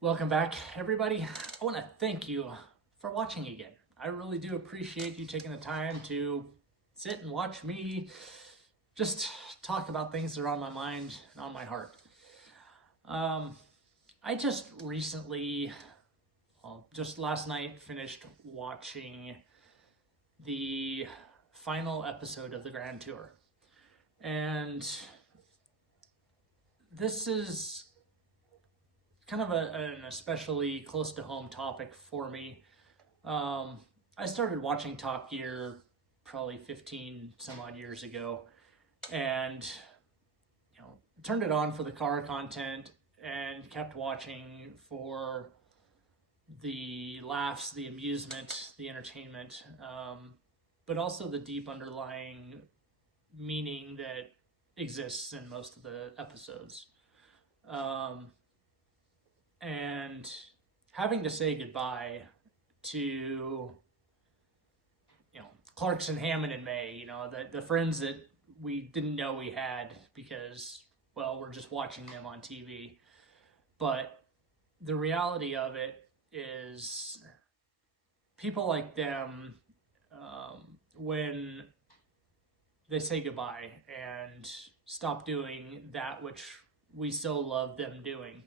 Welcome back, everybody. I want to thank you for watching again. I really do appreciate you taking the time to sit and watch me just talk about things that are on my mind and on my heart. I just recently, just last night, finished watching the final episode of the Grand Tour. And this is kind of an especially close to home topic for me. I started watching Top Gear probably 15 some odd years ago, and turned it on for the car content and kept watching for the laughs, the amusement, the entertainment, but also the deep underlying meaning that exists in most of the episodes. And having to say goodbye to Clarkson, Hammond, and May, the friends that we didn't know we had because, well, we're just watching them on TV. But the reality of it is people like them, when they say goodbye and stop doing that which we so love them doing,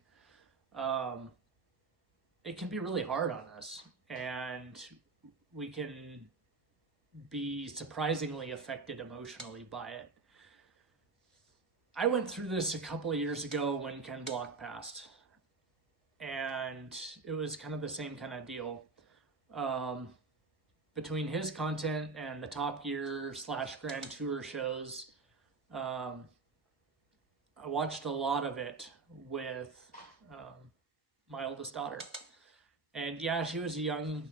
it can be really hard on us, and we can be surprisingly affected emotionally by it. I went through this a couple of years ago when Ken Block passed, and it was kind of the same kind of deal. Between his content and the Top Gear / Grand Tour shows, I watched a lot of it with my oldest daughter. And yeah, she was a young,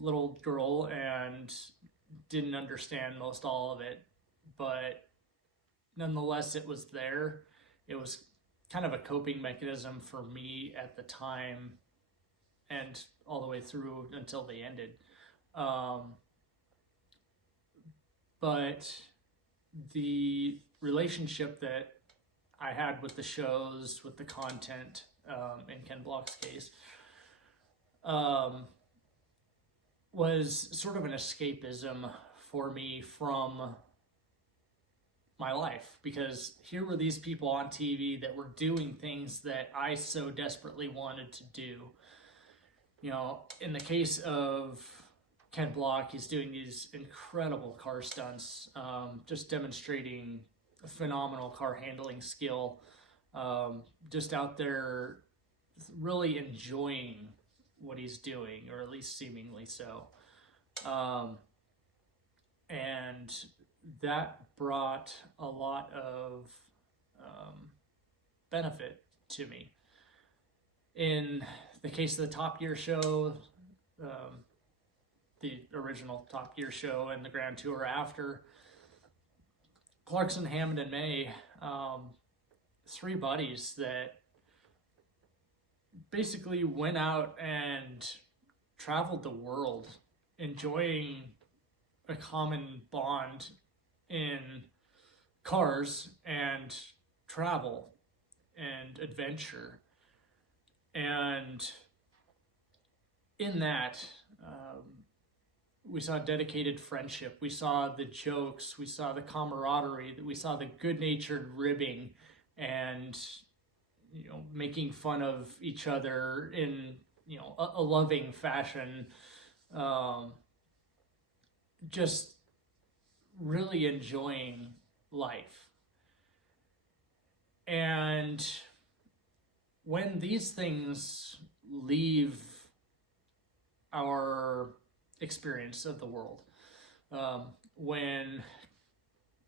little girl and didn't understand most all of it, but nonetheless, it was there. It was kind of a coping mechanism for me at the time and all the way through until they ended. But the relationship that I had with the shows, with the content, in Ken Block's case, was sort of an escapism for me from my life, because here were these people on TV that were doing things that I so desperately wanted to do. In the case of Ken Block, he's doing these incredible car stunts, just demonstrating a phenomenal car handling skill, just out there really enjoying what he's doing, or at least seemingly so. And that brought a lot of benefit to me. In the case of the Top Gear show, the original Top Gear show and the Grand Tour after, Clarkson, Hammond, and May, three buddies that basically went out and traveled the world, enjoying a common bond in cars and travel and adventure. And in that, we saw dedicated friendship, we saw the jokes, we saw the camaraderie, we saw the good-natured ribbing and making fun of each other in a loving fashion, just really enjoying life. And when these things leave our experience of the world, when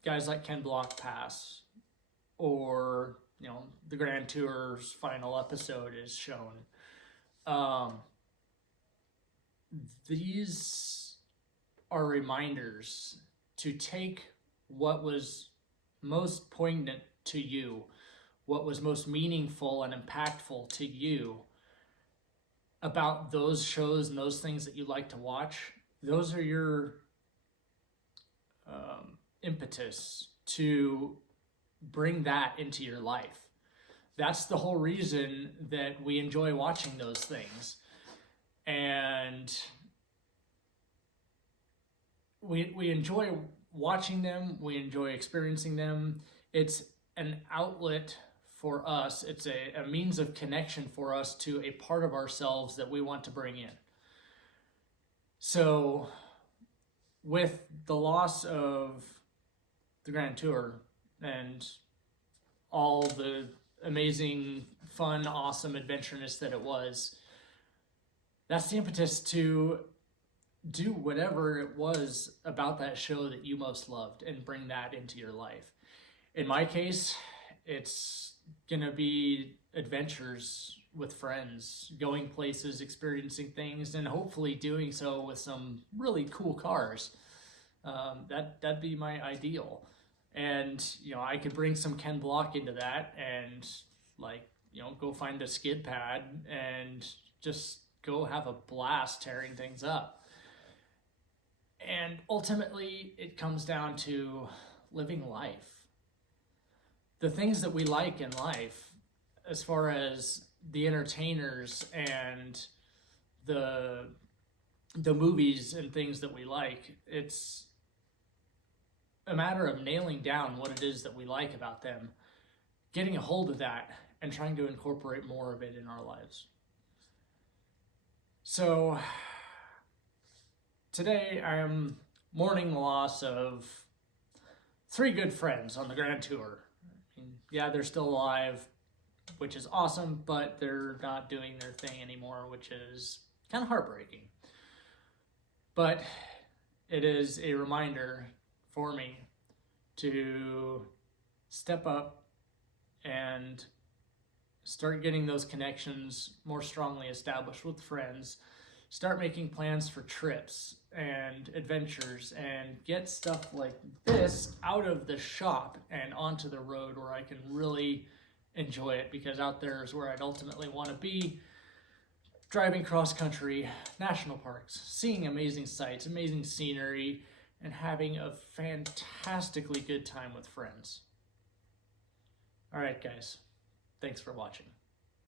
guys like Ken Block pass, or the Grand Tour's final episode is shown, these are reminders to take what was most poignant to you, what was most meaningful and impactful to you about those shows and those things that you like to watch. Those are your impetus to bring that into your life. That's the whole reason that we enjoy watching those things. And we enjoy watching them, we enjoy experiencing them. It's an outlet for us, it's a means of connection for us to a part of ourselves that we want to bring in. So with the loss of the Grand Tour and all the amazing, fun, awesome adventureness that it was, that's the impetus to do whatever it was about that show that you most loved and bring that into your life. In my case, it's gonna be adventures with friends, going places, experiencing things, and hopefully doing so with some really cool cars. That'd be my ideal. And, I could bring some Ken Block into that and go find a skid pad and just go have a blast tearing things up. And ultimately, it comes down to living life. The things that we like in life, as far as the entertainers and the movies and things that we like, it's a matter of nailing down what it is that we like about them, getting a hold of that, and trying to incorporate more of it in our lives. So today I am mourning the loss of 3 good friends on the Grand Tour. Yeah, they're still alive, which is awesome, but they're not doing their thing anymore, which is kind of heartbreaking. But it is a reminder for me to step up and start getting those connections more strongly established with friends, start making plans for trips and adventures, and get stuff like this out of the shop and onto the road where I can really enjoy it, because out there is where I'd ultimately want to be, driving cross country, national parks, seeing amazing sights, amazing scenery, and having a fantastically good time with friends. All right, guys, thanks for watching.